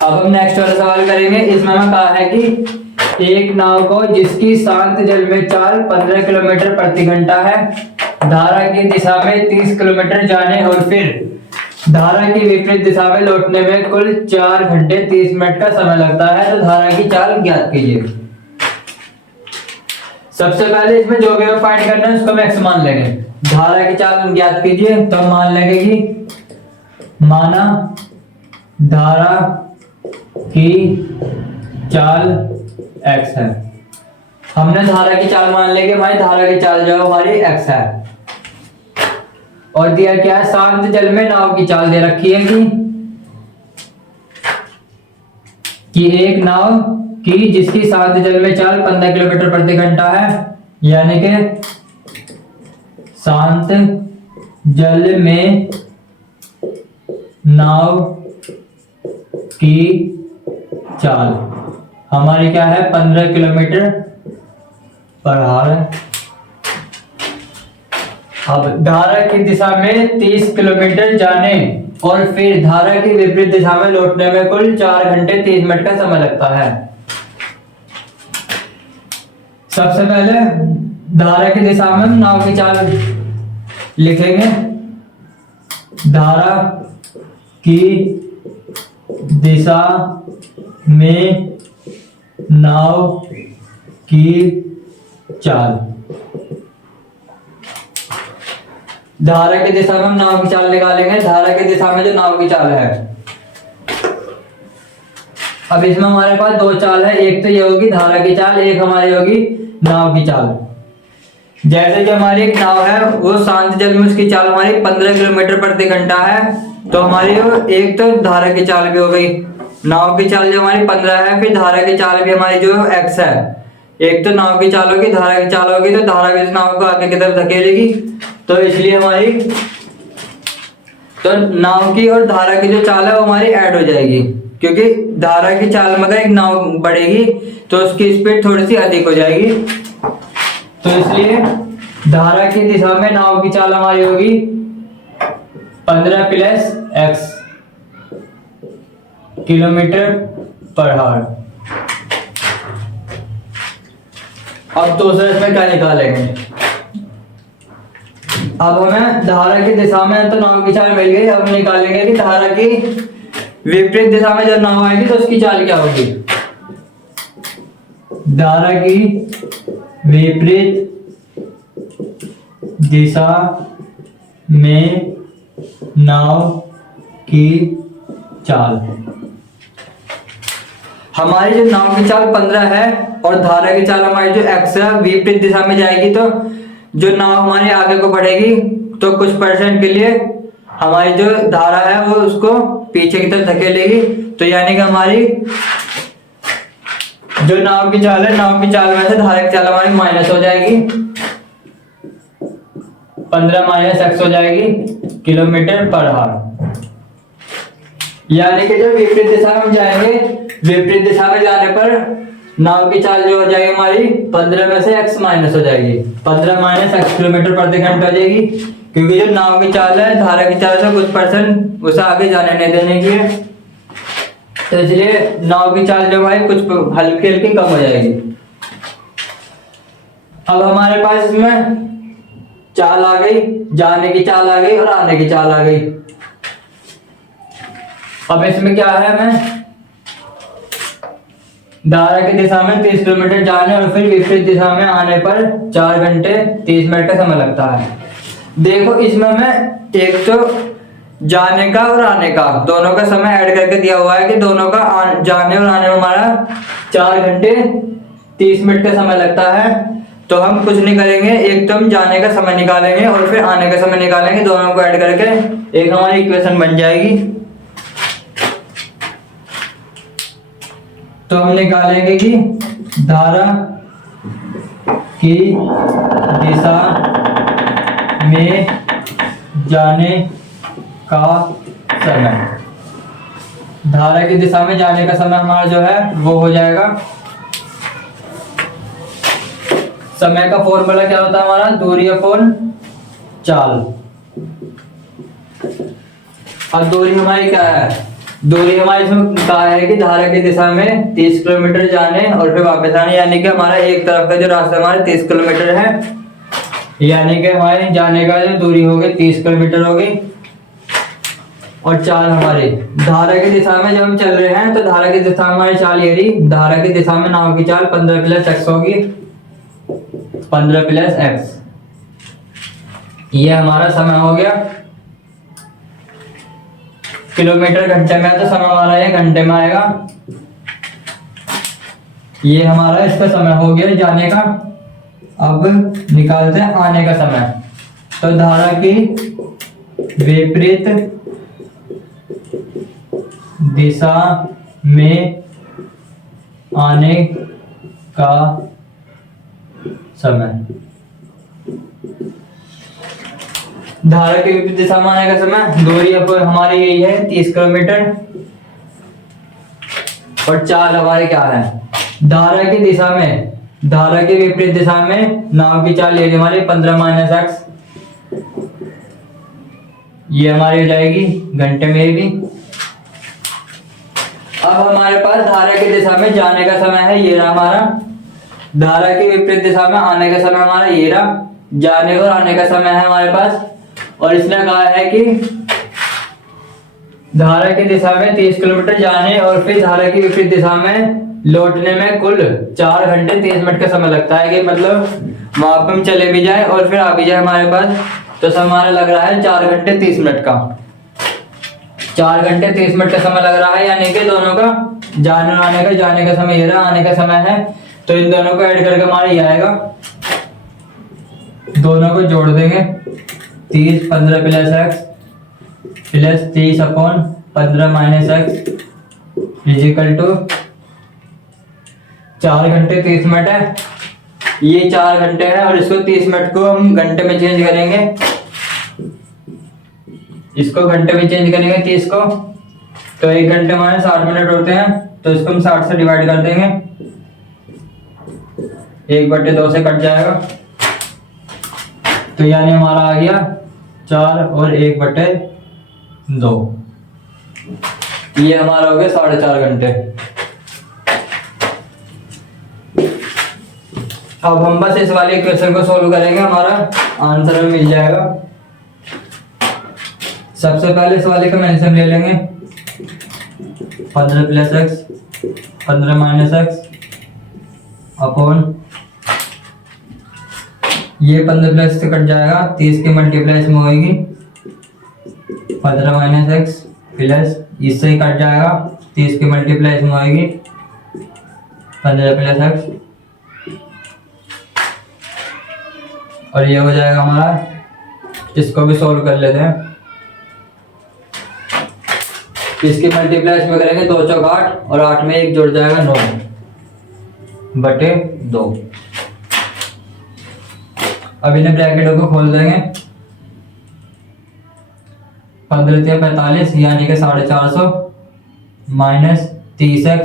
अब हम नेक्स्ट वाला सवाल करेंगे। इसमें हमें कहा है कि एक नाव को जिसकी शांत जल में चाल 15 किलोमीटर प्रति घंटा है, धारा की दिशा में 30 किलोमीटर जाने और फिर धारा की विपरीत दिशा में लौटने में कुल 4 घंटे 30 मिनट का समय लगता है, तो धारा की चाल ज्ञात कीजिए। सबसे पहले इसमें जो भी हमें फाइंड करना है उसको हम x मान लेंगे। धारा की चाल ज्ञात कीजिए, तो हम मान लेंगे कि माना धारा की चाल x है। हमने धारा की चाल मान लेंगे, हमारी धारा की चाल जो है हमारी x है। और दिया क्या है, शांत जल में नाव की चाल दे रखी है कि एक नाव की जिसकी शांत जल में चाल 15 किलोमीटर प्रति घंटा है, यानी कि शांत जल में नाव की चाल हमारी क्या है 15 किलोमीटर पर आवर है। अब धारा की दिशा में 30 किलोमीटर जाने और फिर धारा की विपरीत दिशा में लौटने में कुल 4 घंटे 30 मिनट का समय लगता है। सबसे पहले धारा की दिशा में नाव की चाल लिखेंगे। धारा की दिशा में नाव की चाल, धारा की दिशा में हम नाव की चाल निकालेंगे। धारा की दिशा में जो नाव की चाल है, अब इसमें हमारे पास दो चाल है, एक तो ये होगी धारा की चाल, एक हमारी होगी नाव की चाल। जैसे कि हमारी एक नाव है वो शांत जल में उसकी चाल हमारी 15 किलोमीटर प्रति घंटा है, तो हमारी एक तो धारा की चाल भी हो गई। नाव की चाल जो हमारी 15 है, फिर धारा की चाल भी हमारी जो x है। एक तो नाव की चाल होगी, धारा की चाल होगी, तो धारा भी इस नाव को आगे की तरफ धकेलेगी, तो इसलिए हमारी तो नाव की और धारा की जो चाल है वो हमारी ऐड हो जाएगी, क्योंकि धारा की चाल में अगर एक नाव बढ़ेगी तो उसकी स्पीड थोड़ी सी अधिक हो जाएगी। तो इसलिए धारा की दिशा में नाव की चाल हमारी होगी 15 plus x kilometre per hour. अब दूसरा इसमें क्या निकालेंगे। अब हमें धारा की दिशा में तो नाव की चाल मिल गई, अब निकालेंगे कि धारा की विपरीत दिशा में जब नाव आएगी तो उसकी चाल क्या होगी। धारा की विपरीत दिशा में नाव की चाल, हमारी जो नाव की चाल 15 है और धारा की चाल हमारी जो x है विपरीत दिशा में जाएगी, तो जो नाव हमारी आगे को बढ़ेगी तो कुछ परसेंट के लिए हमारी जो धारा है वो उसको पीछे की तरफ धकेलेगी। तो यानी कि हमारी जो नाव की चाल है, नाव की चाल में से धारा की चाल हमारी माइनस हो जाएगी, 15 माइनस x हो जाएगी किलोमीटर पर आवर। यानी कि जब विपरीत दिशा में हम जाएंगे, विपरीत दिशा में जाने पर नाव की चाल जो हो जाएगी हमारी 15 में से x माइनस हो जाएगी, 15 माइनस x किलोमीटर प्रति घंटा हो जाएगी, क्योंकि जो नाव की चाल है धारा की चाल से कुछ परसेंट उसे आगे जाने नहीं देने की है, तो इसलिए नाव की चाल जो है कुछ हल्की हल्की कम हो जाएगी। अब हमारे पास इसमें चाल आ गई, जाने की चाल आ गई और आने की चाल आ गई। अब इसमें क्या है, हमें धारा की दिशा में 30 किलोमीटर जाने और फिर विपरीत दिशा में आने पर 4 घंटे 30 मिनट का समय लगता है। देखो इसमें हमें एक तो जाने का और आने का दोनों का समय ऐड करके दिया हुआ है कि दोनों का जाने और आने में हमारा 4 घंटे 30 मिनट का समय लगता है। तो हम कुछ नहीं करेंगे, एक तो हम जाने का समय निकालेंगे और फिर आने का समय निकालेंगे, दोनों को ऐड करके एक हमारी इक्वेशन बन जाएगी। तो हम निकालेंगे कि धारा की दिशा में जाने का समय, धारा की दिशा में जाने का समय हमारा जो है वो हो जाएगा, समय का फॉर्मूला क्या होता है हमारा, दूरी अपॉन चाल। अब दूरी हमारी क्या है दूरी हमारी इसमें कहा है कि धारा की दिशा में 30 किलोमीटर जाने और फिर वापस आने, यानी कि हमारा एक तरफ का जो रास्ता हमारा 30 किलोमीटर है, यानी कि हमारे जाने का जो दूरी होगी 30 किलोमीटर होगी। और चाल हमारी धारा की दिशा में जब हम चल रहे हैं तो धारा की दिशा में हमारी चाल ये रही, धारा की दिशा में नाव की चाल 15 प्लस x होगी, 15 प्लस x। ये हमारा समय हो गया। किलोमीटर घंटे में है तो समय हमारा ये घंटे में आएगा। ये हमारा इसका समय हो गया जाने का। अब निकालते हैं आने का समय। तो धारा की विपरीत दिशा में आने का समय, धारा की विपरीत दिशा में आने का समय, दूरी अब हमारी यही है 30 किलोमीटर। और चाल हमारी क्या है, धारा की दिशा में, धारा की विपरीत दिशा में नाव की चाल ये हमारी 15 माइनस x, ये हमारी हो जाएगी घंटे में भी। अब हमारे पास धारा की दिशा में जाने का समय है ये रहा हमारा, धारा की विपरीत दिशा में आने का समय हमारा ये रहा, जाने और आने का समय है हमारे पास। और इसने कहा है कि धारा की दिशा में 30 किलोमीटर जाने और फिर धारा की विपरीत दिशा में लौटने में कुल 4 घंटे 30 मिनट का समय लगता है। कि मतलब वहां पर हम चले भी जाए और फिर आ भी जाए हमारे पास, तो समय हमारा लग रहा है 4 घंटे 30 मिनट का। 4 घंटे 30 मिनट का समय लग रहा है, यानी कि दोनों का जाने और आने का, जाने का समय ये रहा, आने का समय है, तो इन दोनों को ऐड करके हमारा ये आएगा। दोनों को जोड़ देंगे, 30 15 plus x plus 30 upon 15 minus x is equal to 4 घंटे 30 मिनट है। ये 4 घंटे है और इसको 30 मिनट को हम घंटे में चेंज करेंगे, इसको घंटे में चेंज करेंगे 30 को, तो 1 घंटे हमारे 60 मिनट होते हैं, तो इसको हम 60 से डिवाइड कर देंगे, 1/2 से कट जाएगा, तो यानी हमारा आ गया 4 और 1/2, ये हमारा हो गया 4.5 घंटे। अब हम बस इस वाले इक्वेशन को सोल्व करेंगे, हमारा आंसर हमें मिल जाएगा। सबसे पहले इस वाले का एलसीएम ले लेंगे, 15 plus x 15 minus x upon ये 15 प्लस से कट जाएगा, 30 के मल्टीप्लाई इसमें होगी 15 माइनस x प्लस इससे ही कट जाएगा, 30 के मल्टीप्लाई इसमें होगी 15 प्लस x, और ये हो जाएगा हमारा। इसको भी सॉल्व कर लेते हैं, इसकी मल्टीप्लाई इसमें करेंगे 2 चौक 8 और 8 में 1 जुड़ जाएगा 9/2। अब इन्हें ब्रैकेटों को खोल देंगे, 15 × 45 यानी कि 450 माइनस 30x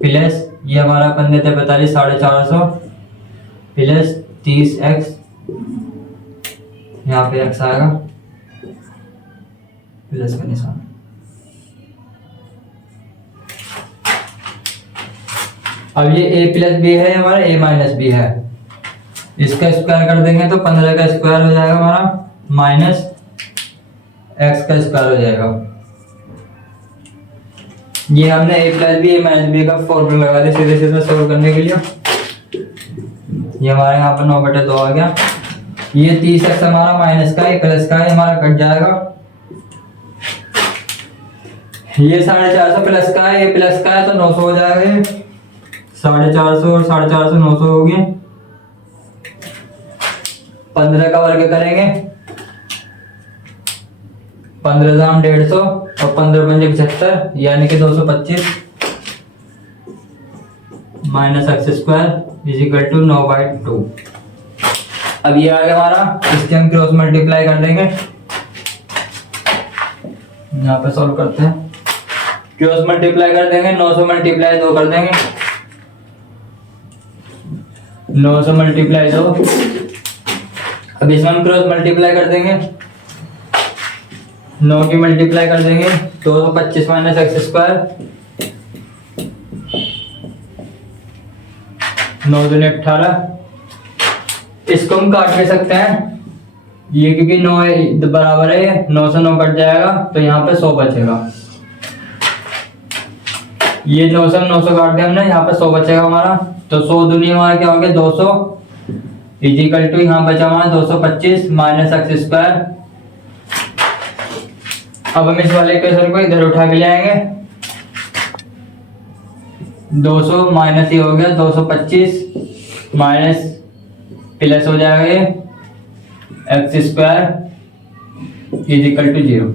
प्लस ये हमारा 15 × 45 450 प्लस 30x, यहाँ पे x आएगा प्लस का निशान। अब ये a प्लस बी है हमारा, a माइनस बी है, इसका स्क्वायर कर देंगे तो 15 का स्क्वायर हो जाएगा हमारा माइनस x का स्क्वायर हो जाएगा। ये हमने a plus B a minus B का फॉर्मूला लगा दिया सीधे सीधे सोल्व करने के लिए। ये हमारे यहाँ पर 9/2 आ गया। ये 30x हमारा माइनस का है, प्लस का है, हमारा कट जाएगा। ये 450 प्लस का है, ये प्लस का है, तो 900 हो जाएगा। 450 और 450 900 हो गए। 15 का वर्ग करेंगे, 15 दाम 150 और 15 पंजे 75 यानी कि 225 minus x square is equal to 9/2। अब ये आ गया हमारा, इसके हम क्रॉस मल्टीप्लाई कर देंगे, यहाँ पे सॉल्व करते हैं। क्रॉस मल्टीप्लाई कर देंगे, 900 मल्टीप्लाई 2 कर देंगे, 900 मल्टीप्लाई 2। अब इसमें हम क्रॉस मल्टीप्लाई कर देंगे, 9 की मल्टीप्लाई कर देंगे 225 माइनस एक्स स्क्वायर, 9 दूनी 18। इसको हम काट भी सकते हैं, ये क्योंकि 9 बराबर है, 9 से 9 कट जाएगा तो यहाँ पे 100 बचेगा। ये 9 से 900 काट दिया हमने, यहाँ पे 100 बचेगा हमारा। तो 100 दूनी हमारा क्या हो गया 200 इजिकल टू यहाँ बचा हमारा 225 माइनस एक्स स्क्वायर। अब हम इस वाले इक्वेशन को इधर उठा के ले आएंगे, 200 माइनस ये हो गया 225 माइनस प्लस हो जाएगा ये एक्स स्क्वायर इजिकल टू 0।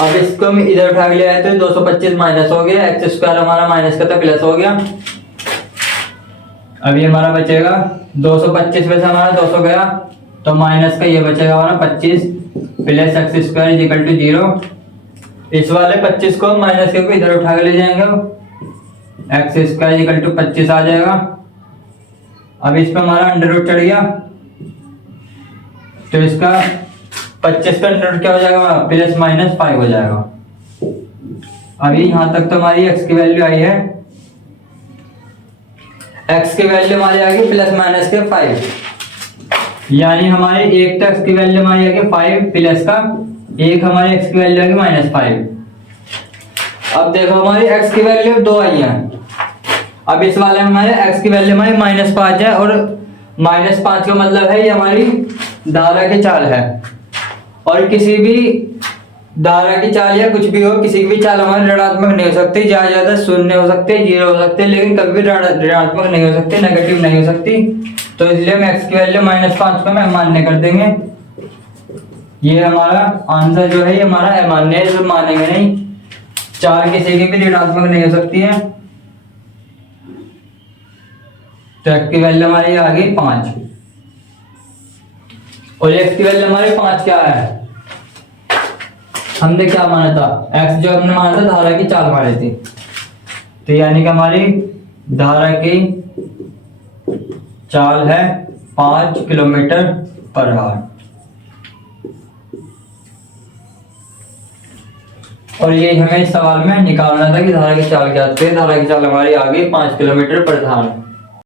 अब इसको हम इधर उठा के ले आए तो 225 माइनस हो गया, एक्स स्क्वायर हमारा माइनस का था प्लस हो गया। अभी हमारा बचेगा 225 में से हमारा 200 गया तो माइनस का ये बचेगा हमारा 25 plus x square is equal to 0। इस वाले 25 को माइनस के इधर उठा के ले जाएंगे, एक्स स्क्वायर इजिकल टू 25 आ जाएगा। अब इस पर हमारा अंडर रूट चढ़ गया तो इसका 25 का अंडर रूट क्या हो जाएगा प्लस माइनस 5 हो जाएगा। अभी यहां तक तो हमारी एक्स की वैल्यू आई है, एक्स की वैल्यू हमारी आ गई प्लस माइनस के 5, यानी हमारी एक एक्स की वैल्यू हमारी आ गई 5 प्लस का एक हमारी एक्स की वैल्यू आ गई -5। अब देखो हमारी एक्स की वैल्यू 2 आई है, अब इस वाले में हमारे एक्स की वैल्यू हमारी -5 है और -5 का मतलब है ये हमारी धारा की चाल है। और किसी भी धारा की चाल या कुछ भी हो, किसी की भी चाल हमारी ऋणात्मक नहीं हो सकती, ज्यादा शून्य हो सकते, 0 हो सकते, लेकिन कभी भी ऋणात्मक नहीं हो सकती, नेगेटिव नहीं हो सकती। तो इसलिए हम एक्स की वैल्यू -5 को हम मान्य कर देंगे। ये हमारा आंसर जो है ये हमारा अमान्य है, जो मानेंगे नहीं, चाल किसी की भी ऋणात्मक नहीं हो सकती है। तो एक्स की वैल्यू हमारी आ गई 5 और एक्स की वैल्यू हमारी 5 क्या है, हमने क्या माना था, एक्स जो हमने माना था धारा की चाल मानी थी, तो यानी कि हमारी धारा की चाल है 5 किलोमीटर पर आवर। और ये हमें इस सवाल में निकालना था कि धारा की चाल क्या थी। धारा की चाल हमारी आ गई 5 किलोमीटर पर आवर।